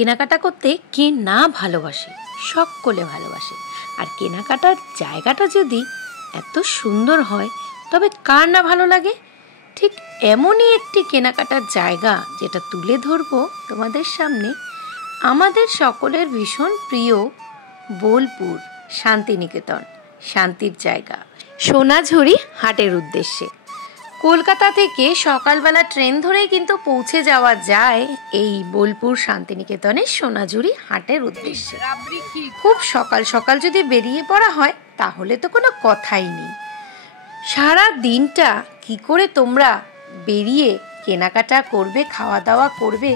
কেনাকাটা করতে কে না ভালোবাসে, সকলে ভালোবাসে। আর কেনাকাটার জায়গাটা যদি এত সুন্দর হয় তবে কার না ভালো লাগে। ঠিক এমনই একটি কেনাকাটার জায়গা যেটা তুলে ধরবো তোমাদের সামনে, আমাদের সকলের ভীষণ প্রিয় বোলপুর শান্তিনিকেতন, শান্তির জায়গা, সোনাঝুরি হাটের উদ্দেশ্যে। কলকাতা থেকে সকালবেলা ট্রেন ধরেই কিন্তু পৌঁছে যাওয়া যায় এই বোলপুর শান্তিনিকেতনের সোনাঝুরি হাটের উদ্দেশ্যে। খুব সকাল সকাল যদি বেরিয়ে পড়া হয় তাহলে তো কোনো কথাই নেই। সারা দিনটা কি করে তোমরা বেরিয়ে কেনাকাটা করবে, খাওয়া দাওয়া করবে,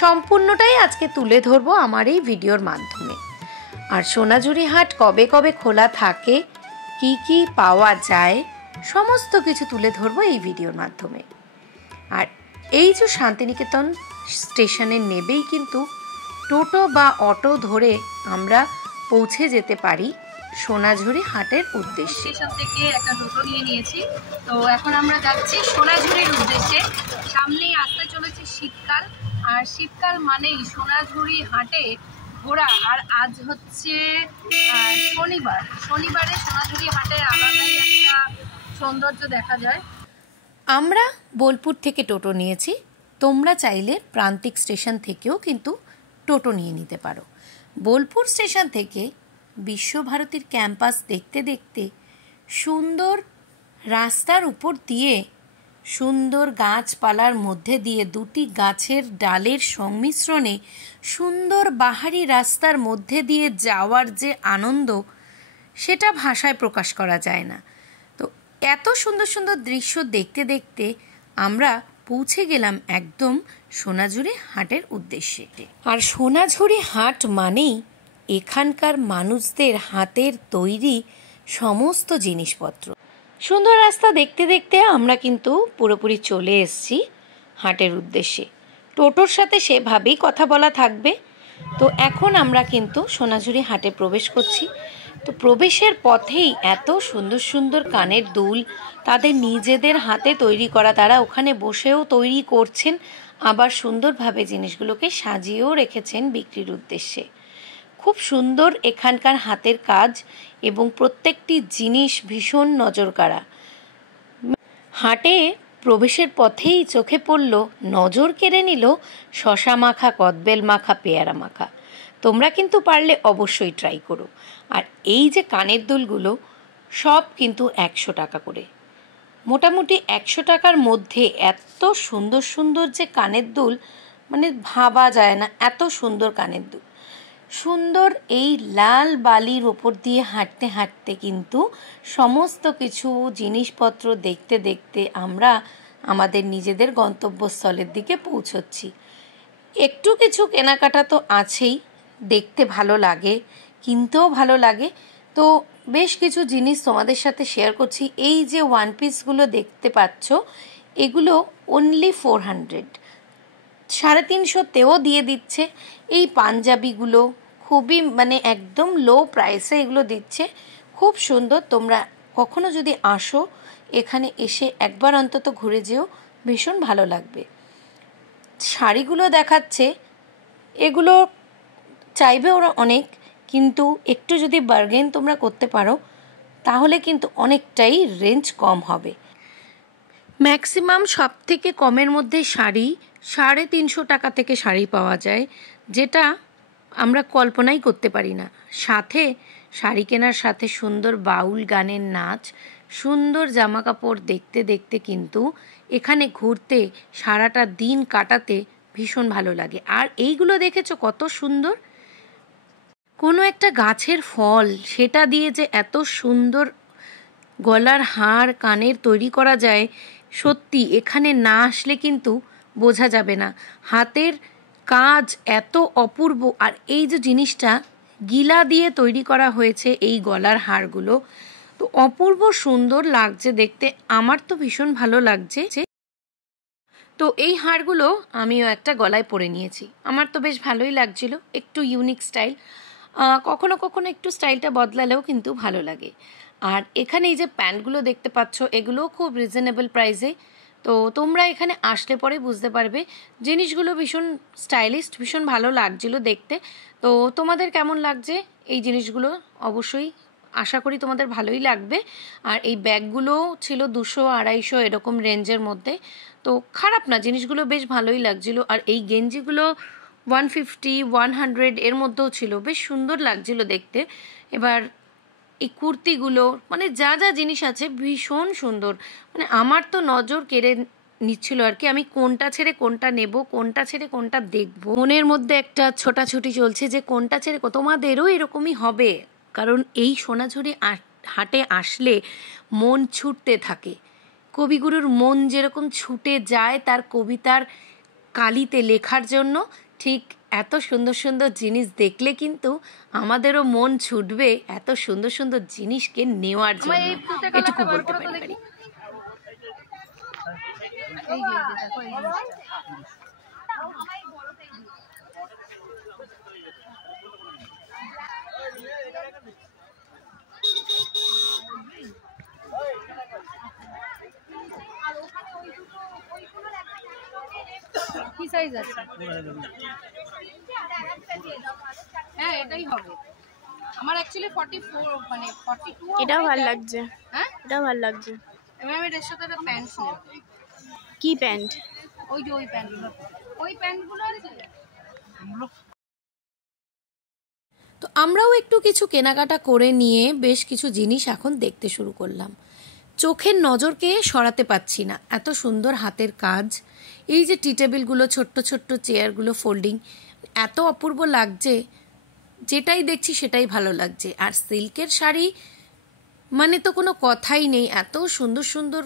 সম্পূর্ণটাই আজকে তুলে ধরবো আমার এই ভিডিওর মাধ্যমে। আর সোনাঝুরি হাট কবে কবে খোলা থাকে, কি কি পাওয়া যায়, সমস্ত কিছু তুলে ধরবো এই ভিডিওর মাধ্যমে। আর এই যে শান্তিনিকেতন স্টেশনে নেবেই কিন্তু টোটো বা অটো ধরে আমরা পৌঁছে যেতে পারি সোনাঝুরি হাটের উদ্দেশ্যে। স্টেশন থেকে একটা টোটো নিয়ে নিয়েছি, তো এখন আমরা যাচ্ছি সোনাঝুরির উদ্দেশ্যে। সামনেই আসতে চলেছে শীতকাল, আর শীতকাল মানেই সোনাঝুরি হাটে ঘোরা। আর আজ হচ্ছে শনিবারে সোনাঝুরি হাটে আলাদাই একটা সৌন্দর্য দেখা যায়। আমরা বোলপুর থেকে টোটো নিয়েছি, তোমরা চাইলে প্রান্তিক স্টেশন থেকেও কিন্তু টোটো নিয়ে নিতে পারো। বোলপুর স্টেশন থেকে বিশ্বভারতীর ক্যাম্পাস দেখতে দেখতে সুন্দর রাস্তার উপর দিয়ে, সুন্দর গাছপালার মধ্যে দিয়ে, দুটি গাছের ডালের সংমিশ্রণে সুন্দর বাহারি রাস্তার মধ্যে দিয়ে যাওয়ার যে আনন্দ, সেটা ভাষায় প্রকাশ করা যায় না। তো এত সুন্দর সুন্দর দৃশ্য দেখতে দেখতে আমরা পৌঁছে গেলাম একদম সোনাঝুরি হাটের উদ্দেশ্যে। আর সোনাঝুরি হাট মানেই এখানকার মানুষদের হাতের তৈরি সমস্ত জিনিসপত্র। সুন্দর রাস্তা দেখতে দেখতে আমরা কিন্তু পুরোপুরি চলে এসেছি হাটের উদ্দেশ্যে। টোটোর সাথে সেভাবেই কথা বলা থাকবে। তো এখন আমরা কিন্তু সোনাঝুরি হাটে প্রবেশ করছি। তো প্রবেশের পথেই এত সুন্দর সুন্দর কানের দুল তাদের নিজেদের হাতে তৈরি করা, তারা ওখানে বসেও তৈরি করছেন, আবার সুন্দরভাবে জিনিসগুলোকে সাজিয়েও রেখেছেন বিক্রির উদ্দেশ্যে। খুব সুন্দর এখানকার হাতের কাজ এবং প্রত্যেকটি জিনিস ভীষণ নজরকাড়া। হাটে প্রবেশের পথেই চোখে পড়ল, নজর কেড়ে নিল শশা মাখা, কদবেল মাখা, পেয়ারা মাখা। তোমরা কিন্তু পারলে অবশ্যই ট্রাই করো। আর এই যে কানের দুলগুলো সব কিন্তু 100 টাকা করে, মোটামুটি 100 টাকার মধ্যে এত সুন্দর সুন্দর যে কানের দুল, মানে ভাবা যায় না এত সুন্দর কানের দুল। সুন্দর এই লাল বালির ওপর দিয়ে হাঁটতে হাঁটতে কিন্তু সমস্ত কিছু জিনিসপত্র দেখতে দেখতে আমরা আমাদের নিজেদের গন্তব্যস্থলের দিকে পৌঁছচ্ছি। একটু কিছু কেনাকাটা তো আছেই, দেখতে ভালো লাগে, কিনতেও ভালো লাগে। তো বেশ কিছু জিনিস তোমাদের সাথে শেয়ার করছি। এই যে ওয়ান পিসগুলো দেখতে পাচ্ছ, এগুলো অনলি 400, 350তেও দিয়ে দিচ্ছে। এই পাঞ্জাবিগুলো খুবই মানে একদম লো প্রাইসে এগুলো দিচ্ছে, খুব সুন্দর। তোমরা কখনো যদি আসো এখানে এসে একবার অন্তত ঘুরে যেও, ভীষণ ভালো লাগবে। শাড়িগুলো দেখাচ্ছে, এগুলো চাইবে ওরা অনেক, কিন্তু একটু যদি বার্গেন তোমরা করতে পারো তাহলে কিন্তু অনেকটাই রেঞ্জ কম হবে। ম্যাক্সিমাম সব থেকে কমের মধ্যে শাড়ি 350 টাকা থেকে শাড়ি পাওয়া যায়, যেটা আমরা কল্পনাই করতে পারি না। সাথে শাড়ি কেনার সাথে সুন্দর বাউল গানের নাচ, সুন্দর জামা কাপড় দেখতে দেখতে কিন্তু এখানে ঘুরতে, সারাটা দিন কাটাতে ভীষণ ভালো লাগে। আর এইগুলো দেখেছো কত সুন্দর, কোনো একটা গাছের ফল, সেটা দিয়ে যে এত সুন্দর গলার হার, কানের তৈরি করা যায়, সত্যি এখানে না আসলে কিন্তু বোঝা যাবে না। হাতের কাজ এত অপূর্ব। আর এই যে জিনিসটা গিলা দিয়ে তৈরি করা হয়েছে এই গলার হারগুলো, তো অপূর্ব সুন্দর লাগছে দেখতে, আমার তো ভীষণ ভালো লাগছে। তো এই হারগুলো আমিও একটা গলায় পরে নিয়েছি, আমার তো বেশ ভালোই লাগছিল, একটু ইউনিক স্টাইল। কখনো কখনো একটু স্টাইলটা বদলালেও কিন্তু ভালো লাগে। আর এখানে এই যে প্যান্টগুলো দেখতে পাচ্ছ, এগুলোও খুব রিজনেবল প্রাইসে, তো তোমরা এখানে আসলে পরে বুঝতে পারবে জিনিসগুলো ভীষণ স্টাইলিশ, ভীষণ ভালো লাগছিল দেখতে। তো তোমাদের কেমন লাগছে এই জিনিসগুলো অবশ্যই আশা করি তোমাদের ভালোই লাগবে। আর এই ব্যাগগুলো ছিল 200-250 এরকম রেঞ্জের মধ্যে, তো খারাপ না, জিনিসগুলো বেশ ভালোই লাগছিল। আর এই গেঞ্জিগুলো 150-100 এর মধ্যেও ছিল, বেশ সুন্দর লাগছিল দেখতে। এবার এই কুর্তিগুলো মানে যা যা জিনিস আছে ভীষণ সুন্দর, মানে আমার তো নজর কেড়ে নিচ্ছিল আর কি। আমি কোনটা ছেড়ে কোনটা নেব, কোনটা ছেড়ে কোনটা দেখব, মনের মধ্যে একটা ছোটাছুটি চলছে যে কোনটা ছেড়ে। তোমাদেরও এরকমই হবে, কারণ এই সোনাঝুরি হাটে আসলে মন ছুটতে থাকে। কবিগুরুর মন যেরকম ছুটে যায় তার কবিতার কালিতে লেখার জন্য, ঠিক এত সুন্দর সুন্দর জিনিস দেখলে কিন্তু আমাদেরও মন ছুটবে এত সুন্দর সুন্দর জিনিসকে নেওয়ার জন্য, এটুকু বলতে পারি। কি সাইজ আছে? হ্যাঁ এটাই হবে আমার অ্যাকচুয়ালি 44 মানে 42। এটাও ভালো লাগছে। হ্যাঁ এটাও ভালো লাগছে। আমি এর সাথে একটা প্যান্ট নেব। কি প্যান্ট? ওই যে ওই প্যান্টগুলো, ওই প্যান্টগুলো আছে। তো আমরাও একটু কিছু কেনাকাটা করে নিয়ে বেশ কিছু জিনিস এখন দেখতে শুরু করলাম। চোখের নজরকে সরাতে পারছি না, এত সুন্দর হাতের কাজ। এই যে টি টেবিলগুলো, ছোট্ট ছোট্ট চেয়ারগুলো ফোল্ডিং, এত অপূর্ব লাগছে, যেটাই দেখছি সেটাই ভালো লাগছে। আর সিল্কের শাড়ি মানে তো কোনো কথাই নেই, এত সুন্দর সুন্দর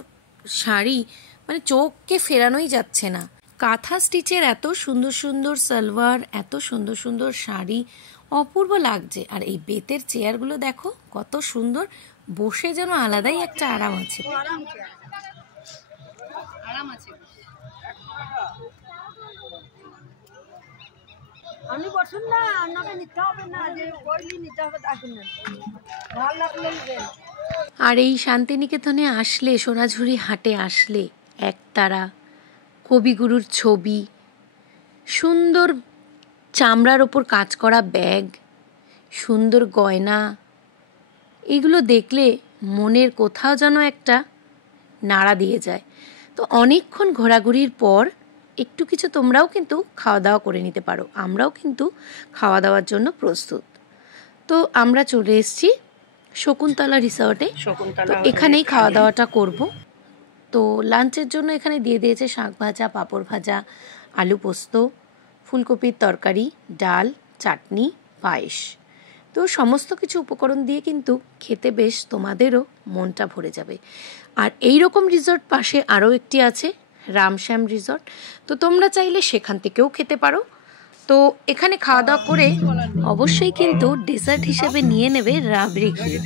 শাড়ি মানে চোখকে ফেরানোই যাচ্ছে না। কাঁথা স্টিচের এত সুন্দর সুন্দর সালোয়ার, এত সুন্দর সুন্দর শাড়ি, অপূর্ব লাগছে। আর এই বেতের চেয়ারগুলো দেখো কত সুন্দর, বসে যেন আলাদাই একটা আরাম আছে। আমি বসুন না, আপনাকে নিতে হবে না, যে কইলি নিতে হবে তা না, ভালো লাগলে নেবেন। আর এই শান্তিনিকেতনে আসলে, সোনাঝুরি হাটে আসলে একতারা, কবিগুরুর ছবি, সুন্দর চামড়ার ওপর কাজ করা ব্যাগ, সুন্দর গয়না, এগুলো দেখলে মনের কোথাও যেন একটা নাড়া দিয়ে যায়। তো অনেকক্ষণ ঘোরাঘুরির পর একটু কিছু তোমরাও কিন্তু খাওয়া দাওয়া করে নিতে পারো, আমরাও কিন্তু খাওয়া দাওয়ার জন্য প্রস্তুত। তো আমরা চলে এসেছি শকুন্তলা রিসর্টে, তো এখানেই খাওয়া দাওয়াটা করব। তো লাঞ্চের জন্য এখানে দিয়ে দিয়েছে শাক ভাজা, পাঁপড় ভাজা, আলু পোস্ত, ফুলকপির তরকারি, ডাল, চাটনি, পায়েস। তো সমস্ত কিছু উপকরণ দিয়ে কিন্তু খেতে বেশ তোমাদেরও মনটা ভরে যাবে। আর এই রকম রিসর্ট পাশে আরও একটি আছে, রামশ্যাম রিসর্ট, তো তোমরা চাইলে সেখান থেকেও খেতে পারো। তো এখানে খাওয়া দাওয়া করে অবশ্যই কিন্তু ডেজার্ট হিসেবে নিয়ে নেবে রাবড়ি ক্ষীর।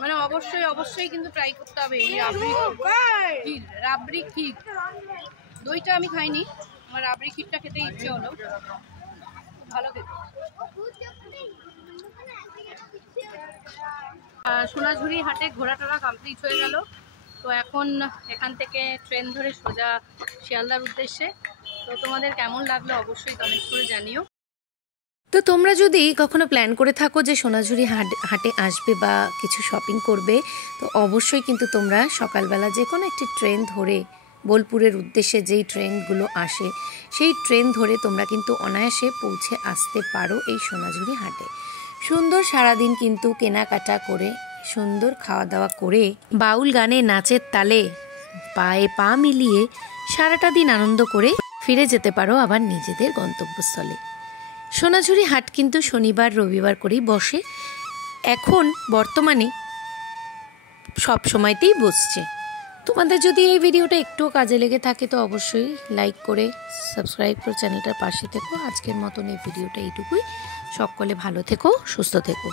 মানে অবশ্যই অবশ্যই কিন্তু ট্রাই করতে হবে এই রাবড়ি ক্ষীর। দইটা আমি খাইনি, আমার রাবড়ি ক্ষীরটা খেতে ইচ্ছে হলো, ভালো খেতে। সোনাঝুরি হাটে ঘোরাটোরা কমপ্লিট হয়ে গেল। তো এখন এখান থেকে ট্রেন ধরে সোজা শিয়ালদার উদ্দেশ্যে। তো তোমাদের কেমন লাগলো অবশ্যই কমেন্ট করে জানিও। তো তোমরা যদি কখনো প্ল্যান করে থাকো যে সোনাঝুরি হাটে আসবে বা কিছু শপিং করবে, তো অবশ্যই কিন্তু তোমরা সকালবেলা যে কোনো একটি ট্রেন ধরে বোলপুরের উদ্দেশ্যে যেই ট্রেনগুলো আসে সেই ট্রেন ধরে তোমরা কিন্তু অনায়াসে পৌঁছে আসতে পারো এই সোনাঝুরি হাটে। সুন্দর সারাদিন কিন্তু কেনাকাটা করে, সুন্দর খাওয়া দাওয়া করে, বাউল গানে নাচের তালে পায়ে পা মিলিয়ে সারাটা দিন আনন্দ করে ফিরে যেতে পারো আবার নিজেদের গন্তব্যস্থলে। সোনাঝুরি হাট কিন্তু শনিবার রবিবার করেই বসে, এখন বর্তমানে সব সময়তেই বসছে। তোমাদের যদি এই ভিডিওটা একটুও কাজে লেগে থাকে তো অবশ্যই লাইক করে সাবস্ক্রাইব করে চ্যানেলটার পাশে থেকো। আজকের মতন এই ভিডিওটা এইটুকুই। সকলে ভালো থেকো, সুস্থ থেকো।